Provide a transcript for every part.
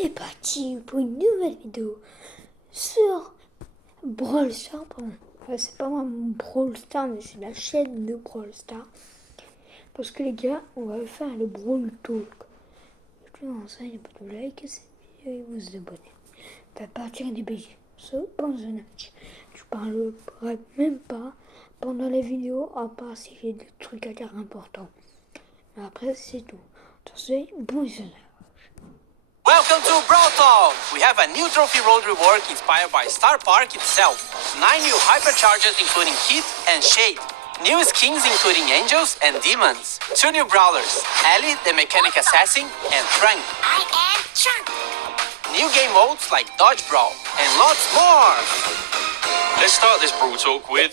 C'est parti pour une nouvelle vidéo sur Brawl Stars. C'est pas moi mon Brawl Stars, mais c'est la chaîne de Brawl Stars. Parce que les gars, on va faire le Brawl Talk. Avant ça, il n'y a pas de like, c'est mieux et vous abonner. À partir du BG. Pendant un match. Je parlerai même pas pendant la vidéo, à part si j'ai des trucs à dire importants. Après, c'est tout. Attention, bon visionnage. Welcome to Brawl Talk! We have a new trophy road rework inspired by Star Park itself. 9 new hyperchargers including Kit and Shade. New skins including Angels and Demons. 2 new brawlers, Ellie the Mechanic Assassin and Frank. I am Trump. New game modes like Dodge Brawl and lots more! Let's start this Brawl Talk with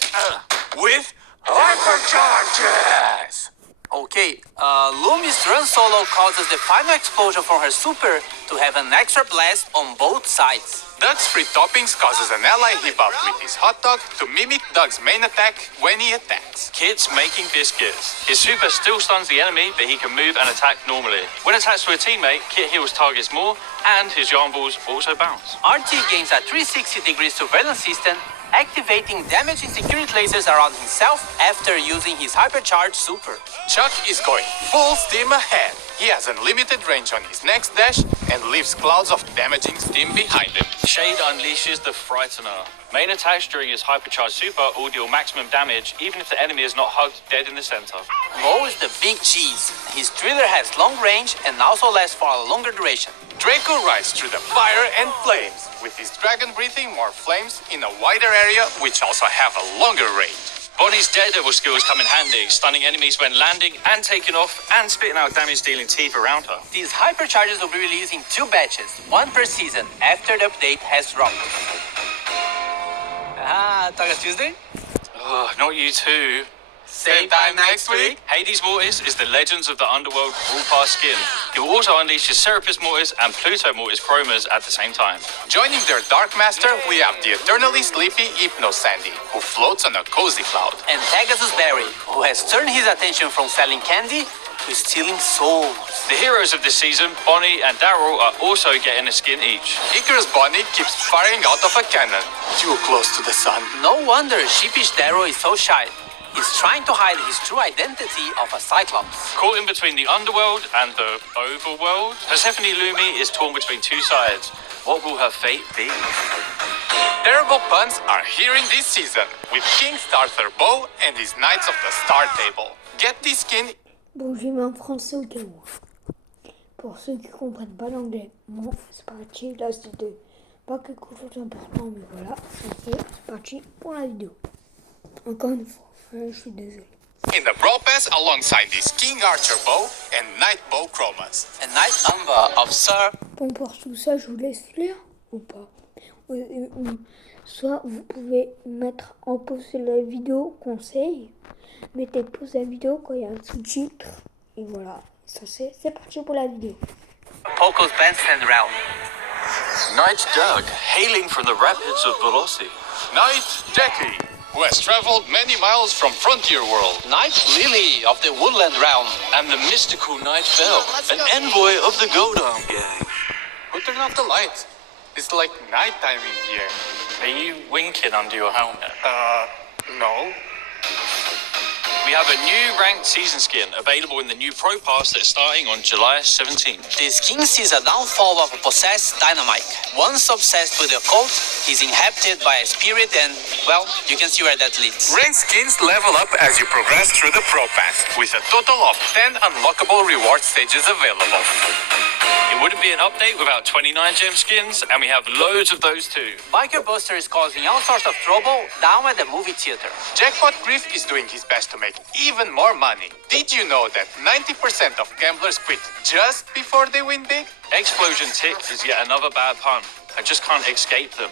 Hyperchargers! Okay, Lumi's run solo causes the final explosion from her super to have an extra blast on both sides. Doug's free toppings causes an ally he buffed with his hot dog to mimic Doug's main attack when he attacks. Kit's making biscuits. His super still stuns the enemy, but he can move and attack normally. When attached to a teammate, Kit heals targets more, and his yarn balls also bounce. RT gains a 360-degree surveillance system, activating damaging security lasers around himself after using his hypercharged super. Chuck is going full steam ahead. He has unlimited range on his next dash and leaves clouds of damaging steam behind him. Shade unleashes the Frightener. Main attacks during his hypercharged super all deal maximum damage, even if the enemy is not hugged dead in the center. Mo is the big cheese. His driller has long range and also lasts for a longer duration. Draco rides through the fire and flames, with his dragon breathing more flames in a wider area, which also have a longer range. Bonnie's Daredevil skills come in handy, stunning enemies when landing and taking off, and spitting out damage-dealing teeth around her. These hyperchargers will be released in 2 batches, 1 per season, after the update has dropped. Tagas Tuesday? Ugh, not you too. Same time next week. Hades Mortis is the Legends of the Underworld Brawl Pass skin. He will also unleash his Serapis Mortis and Pluto Mortis chromas at the same time. Joining their Dark Master, we have the eternally sleepy Hypno Sandy, who floats on a cozy cloud. And Pegasus Barry, who has turned his attention from selling candy to stealing souls. The heroes of this season, Bonnie and Daryl, are also getting a skin each. Icarus Bonnie keeps firing out of a cannon, too close to the sun. No wonder sheepish Daryl is so shy. He's trying to hide his true identity of a Cyclops. Caught in between the underworld and the overworld, Persephone Lumi is torn between 2 sides. What will her fate be? Terrible puns are here in this season, with King Starther Bow and his Knights of the Star Table. Get this skin. Bon, je mets en français au cas où. Pour ceux qui comprennent pas l'anglais, bon, c'est parti. Là, c'était pas quelque chose d'important, mais voilà, c'est parti pour la vidéo. Encore une fois, je suis désolé. In the Brawl Pass alongside this King Archer Bow and Knight Bow chromas. A Night Umber of Sir. Bon, pour tout ça, je vous laisse lire ou pas. Soit vous pouvez mettre en pause la vidéo, conseil. Mettez pause à la vidéo quand il y a un sous-titre. Et voilà, ça c'est parti pour la vidéo. Poco's bandstand round. Knight Doug, hailing from the rapids of Velocity. Knight Jackie, who has traveled many miles from Frontier World. Knight Lily of the Woodland realm. And the mystical Knight Bell, an envoy of the Goldarm Gang. Who turned off the lights? It's like nighttime in here. Are you winking under your helmet? No. We have a new ranked season skin available in the new Pro Pass that's starting on July 17th. This king sees a downfall of a possessed Dynamite. Once obsessed with the occult, he's inhabited by a spirit and, well, you can see where that leads. Ranked skins level up as you progress through the Pro Pass, with a total of 10 unlockable reward stages available. It wouldn't be an update without 29 gem skins, and we have loads of those too. Biker Buster is causing all sorts of trouble down at the movie theater. Jackpot Griff is doing his best to make even more money. Did you know that 90% of gamblers quit just before they win big? Explosion Tick is yet another bad pun. I just can't escape them.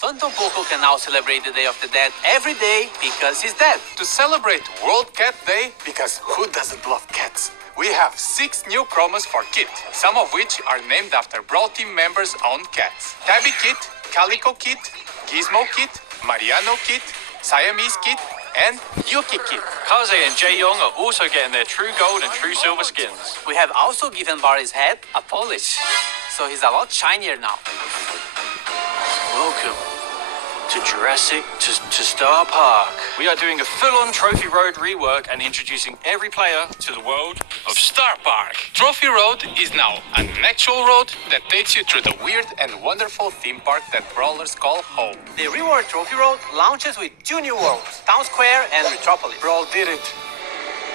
Phantom Poco can now celebrate the Day of the Dead every day because he's dead. To celebrate World Cat Day, because who doesn't love cats? We have 6 new chromas for Kit, some of which are named after Brawl Team members' own cats. Tabby Kit, Calico Kit, Gizmo Kit, Mariano Kit, Siamese Kit, and Yuki Kit. Kaze and Jae-Young are also getting their true gold and true silver skins. We have also given Barry's head a polish. so he's a lot shinier now. Welcome to Star Park. We are doing a full-on Trophy Road rework and introducing every player to the world of Star Park. Trophy Road is now an actual road that takes you through the weird and wonderful theme park that brawlers call home. The Reward Trophy Road launches with 2 new worlds, Town Square and Metropolis. Brawl did it.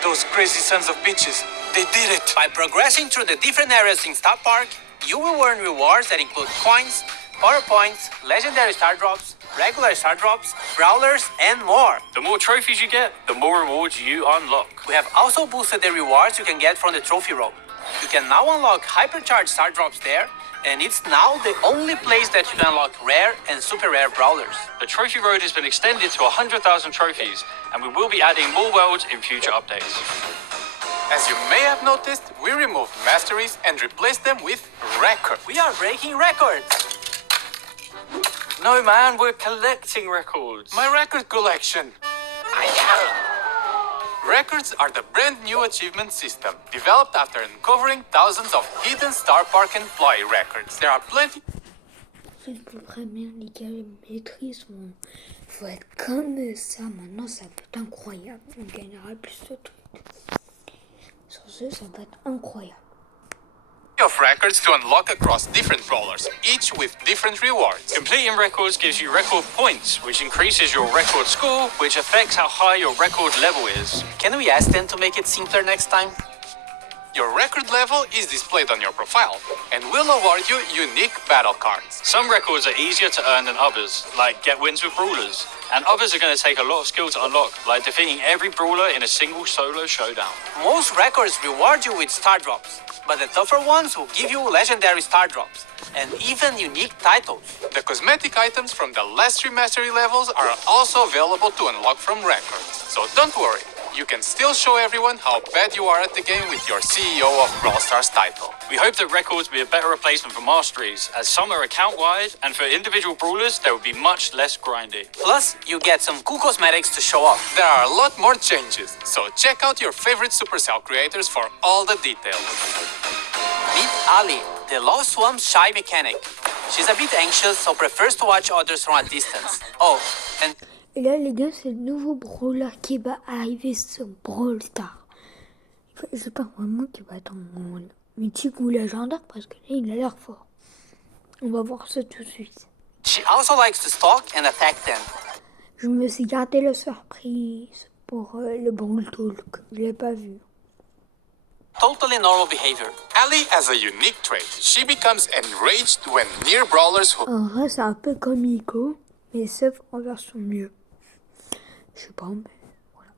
Those crazy sons of bitches. They did it. By progressing through the different areas in Star Park, you will earn rewards that include coins, power points, legendary star drops, regular star drops, brawlers, and more. The more trophies you get, the more rewards you unlock. We have also boosted the rewards you can get from the Trophy Road. You can now unlock hypercharged star drops there, and it's now the only place that you can unlock rare and super rare brawlers. The Trophy Road has been extended to 100,000 trophies, and we will be adding more worlds in future updates. As you may have noticed, we removed masteries and replaced them with records. We are breaking records. No, man, we're collecting records. My record collection. Records are the brand new achievement system, developed after uncovering thousands of hidden Star Park employee records. There are plenty. Je peux très bien, les gars, les maîtrises vont. Faut être comme ça. Maintenant, ça va être incroyable. On gagnera plus de trucs. Sur ce, ça va être incroyable. Of records to unlock across different brawlers, each with different rewards. Completing records gives you record points, which increases your record score, which affects how high your record level is. Can we ask them to make it simpler next time? Your record level is displayed on your profile and will award you unique battle cards. Some records are easier to earn than others, like get wins with brawlers, and others are going to take a lot of skill to unlock, like defeating every brawler in a single solo showdown. Most records reward you with star drops, but the tougher ones will give you legendary star drops and even unique titles. The cosmetic items from the last 3 mastery levels are also available to unlock from records. So don't worry, you can still show everyone how bad you are at the game with your CEO of Brawl Stars title. We hope that records be a better replacement for masteries, as some are account-wide, and for individual brawlers, there will be much less grindy. Plus, you get some cool cosmetics to show off. There are a lot more changes, so check out your favorite Supercell creators for all the details. Meet Ali, the Lost Swamp shy mechanic. She's a bit anxious, so prefers to watch others from a distance. Oh, and Et là, les gars, c'est le nouveau brawler qui va arriver sur Brawl Stars. J'espère vraiment qu'il va être en mythique ou légendaire parce que là, il a l'air fort. On va voir ça tout de suite. she also likes to stalk and attack them. Je me suis gardé la surprise pour le Brawl Talk. Je l'ai pas vu. Totally normal behavior. Ali has a unique trait. She becomes enraged when near brawlers who En vrai, c'est un peu comme Nico, mais sauf en version mieux. Je sais pas, mais voilà.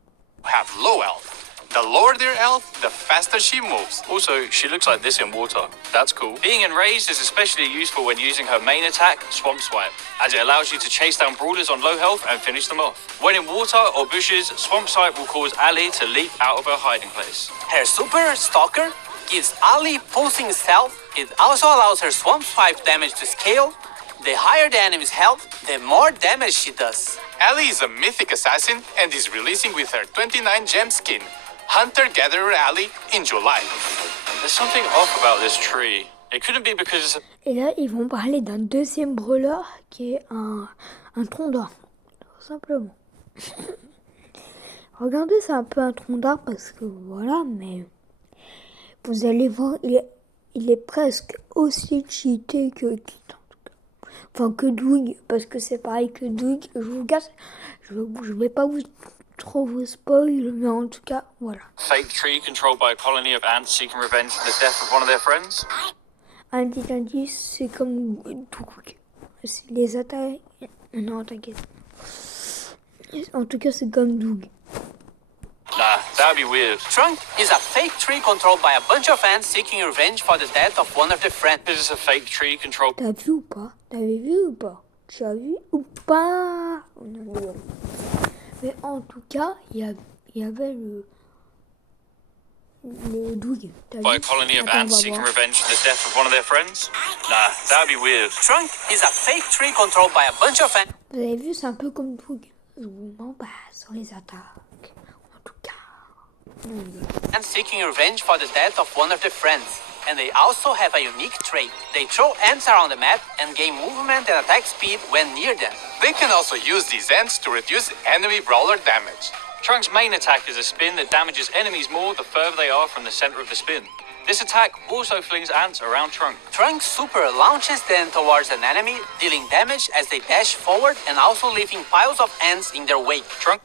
have low health. The lower their health, the faster she moves. Also, she looks like this in water. That's cool. Being enraged is especially useful when using her main attack, Swamp Swipe, as it allows you to chase down brawlers on low health and finish them off. When in water or bushes, Swamp Swipe will cause Ali to leap out of her hiding place. Her super stalker gives Ali pulsing stealth. It also allows her swamp swipe damage to scale. The higher the enemy's health, the more damage she does. Ali is a mythic assassin and is releasing with her 29 gem skin, Hunter-Gatherer Ali, in July. There's something off about this tree. It couldn't be because it's a Et là, ils vont parler d'un deuxième brawler qui est un tronc d'arbre, tout simplement. Regardez, c'est un peu un tronc d'arbre parce que voilà, mais vous allez voir, il est presque aussi cheaté que Kit, en tout cas. Enfin, que Doug, parce que c'est pareil que Doug. Je vais pas trop vous spoil, mais en tout cas, voilà. fake tree controlled by a colony of ants seeking revenge for the death of one of their friends. Un petit indice, c'est comme Doug. C'est les attaques. Non, t'inquiète. En tout cas, c'est comme Doug. Nah, that'd be weird. Trunk is a fake tree controlled by a bunch of ants seeking revenge for the death of one of their friends. This is a fake tree controlled. T'as vu ou pas? T'avais vu ou pas? Tu as vu ou pas? Non. Mais en tout cas, il y avait le Doug. T'as By a vu? colony of Attends, on ants va seeking voir. revenge for the death of one of their friends? Nah, that'd be weird. Trunk is a fake tree controlled by a bunch of ants. Vous avez vu, c'est un peu comme Doug. Je vous mens pas sur les attaques. En tout cas. And seeking revenge for the death of one of their friends. And they also have a unique trait. They throw ants around the map and gain movement and attack speed when near them. They can also use these ants to reduce enemy brawler damage. Trunk's main attack is a spin that damages enemies more the further they are from the center of the spin. This attack also flings ants around Trunk. Trunk's super launches them towards an enemy, dealing damage as they dash forward and also leaving piles of ants in their wake. Trunk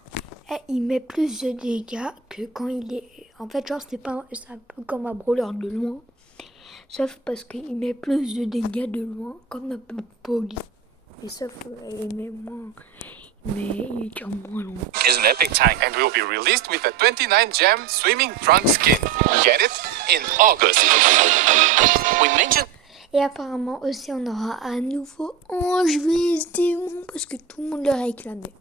Et il met plus de dégâts que quand il est... En fait, genre, c'est un peu comme un brawler de loin. Sauf parce qu'il met plus de dégâts de loin, comme un peu poli. Et sauf il met moins... Mais il tire moins loin. is an epic tank. And will be released with a 29 gem swimming trunk skin. Get it? In August. We mentioned Et apparemment aussi, on aura un nouveau Ange vs Démon, parce que tout le monde le réclamait.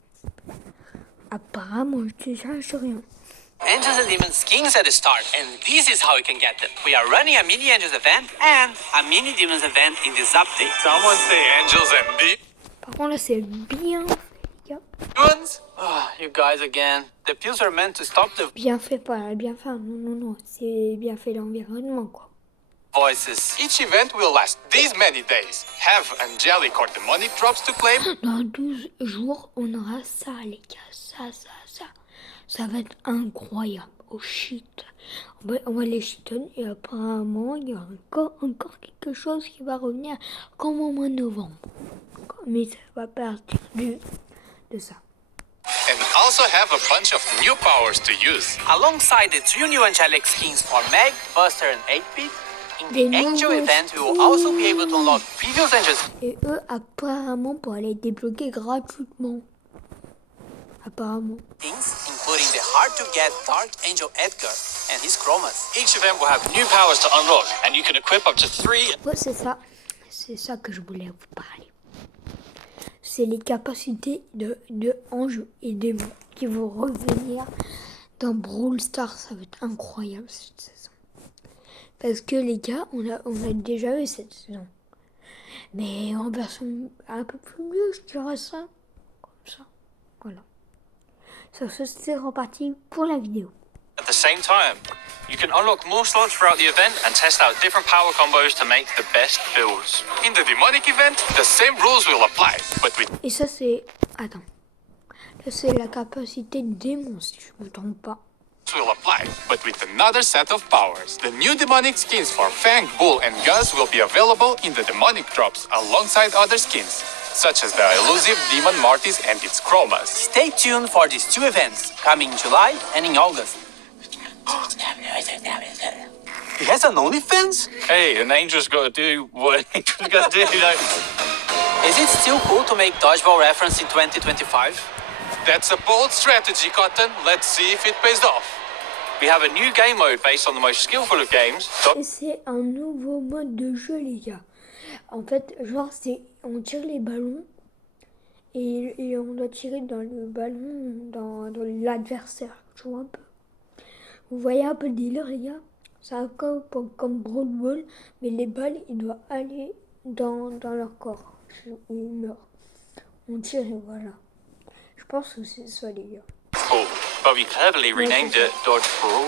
Apparemment, je cherche rien. Angels and Demons skins at the start, and this is how you can get them. We are running a mini Angels event and a mini Demons event in this update. Someone say angels and Par contre, là, c'est bien fait, les gars. demons? Ah, you guys again. The pills are meant to stop the Bien fait, pas bien fait. Non. C'est bien fait l'environnement, quoi. voices. Each event will last these many days. Have angelic or demonic drops to claim. Dans 12 jours, on aura ça, les gars. Ça. Ça va être incroyable. Oh shit. On va les cheaton et apparemment, il y a encore quelque chose qui va revenir comme au mois de novembre. Mais ça va partir de ça. And also have a bunch of new powers to use. Alongside the 2 new angelic skins for Meg, Buster, and 8-Bit, in the Des Angel nouveaux event, we will also be able to unlock previous Angels Et eux, apparemment, pour les débloquer gratuitement. Apparemment. skins, including the hard-to-get Dark Angel Edgar and his chromas. Each event will have new powers to unlock, and you can equip up to 3. Ouais, c'est ça. C'est ça que je voulais vous parler. C'est les capacités de anges et démons qui vont revenir dans Brawl Stars. Ça va être incroyable cette saison. Parce que les gars, on a déjà eu cette saison. Mais en version un peu plus mieux, je dirais ça. Comme ça. Voilà. Sur ce, c'est reparti pour la vidéo. At the same time, you can unlock more slots throughout the event and test out different power combos to make the best builds. In the demonic event, the same rules will apply, but with Et ça, c'est... Attends. Là, c'est la capacité de démon, si je me trompe pas. another set of powers. The new demonic skins for Fang, Bull, and Gus will be available in the demonic drops alongside other skins, such as the elusive Demon Martis and its chromas. Stay tuned for these 2 events, coming in July and in August. He has an OnlyFans? Hey, an angel's got to do what angel's got to do, you know. Is it still cool to make dodgeball reference in 2025? That's a bold strategy, Cotton. Let's see if it pays off. We have a new game mode based on the most skillful of games. Et c'est un nouveau mode de jeu, les gars. En fait, genre, on tire les ballons et on doit tirer dans le ballon, dans l'adversaire. Tu vois un peu. Vous voyez un peu le délire, les gars? C'est un peu comme Brawl Ball, mais les balles, ils doivent aller dans leur corps. Ils meurent. On tire et voilà. Je pense que c'est ça, les gars. Cool. But we cleverly renamed it Dodge Brawl.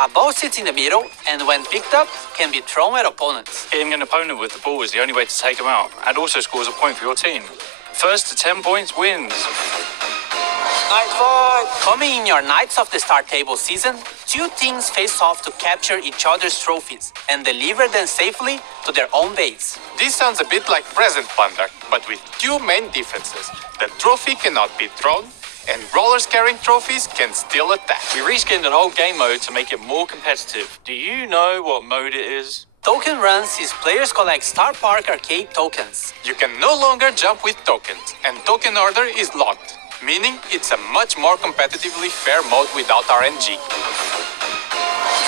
A ball sits in the middle and when picked up can be thrown at opponents. Hitting an opponent with the ball is the only way to take them out, and also scores a point for your team. First to 10 points wins. Night fight! Coming in your Knights of the Star Table season, 2 teams face off to capture each other's trophies and deliver them safely to their own base. This sounds a bit like present Plunder, but with 2 main differences. The trophy cannot be thrown, and brawlers carrying trophies can still attack. We reskinned an old game mode to make it more competitive. Do you know what mode it is? Token runs sees players collect Star Park arcade tokens. You can no longer jump with tokens, and token order is locked, meaning it's a much more competitively fair mode without RNG.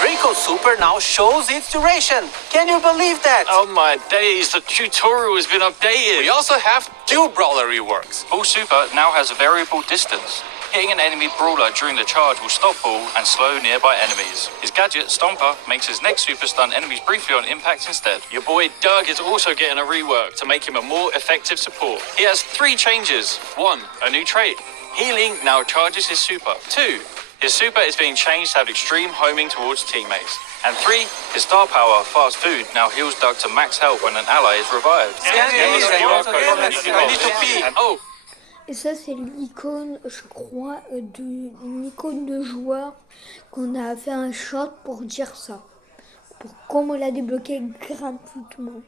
Draco Super now shows its duration. Can you believe that? Oh my days, the tutorial has been updated. We also have 2 brawler reworks. Bull Super now has a variable distance. Hitting an enemy brawler during the charge will stop Bull and slow nearby enemies. His gadget, Stomper, makes his next super stun enemies briefly on impact instead. Your boy Doug is also getting a rework to make him a more effective support. He has 3 changes. 1, a new trait. Healing now charges his super. 2, His super is being changed to have extreme homing towards teammates. And 3, his star power, fast food, now heals Doug to max health when an ally is revived. I need to pee. And oh, Et ça, c'est l'icône, je crois, une icône de joueur qu'on a fait un short pour dire ça. Pour comment l'a débloqué gratuitement.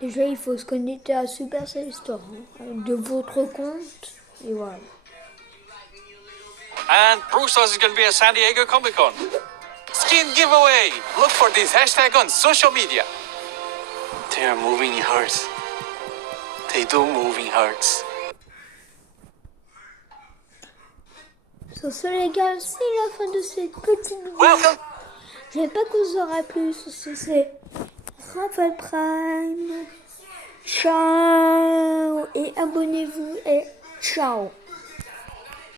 Déjà, il faut se connecter à Supercell Store de votre compte. Et voilà. and Brawl Stars is going to be at San Diego Comic-Con. Skin giveaway. Look for this hashtag on social media. They are moving in hearts. They do move in hearts. Sur ce, les gars, c'est la fin de cette petite vidéo. Welcome. J'espère que vous aurez plu. Sur ce, c'est Raphaël Prime. Ciao. Et abonnez-vous et ciao.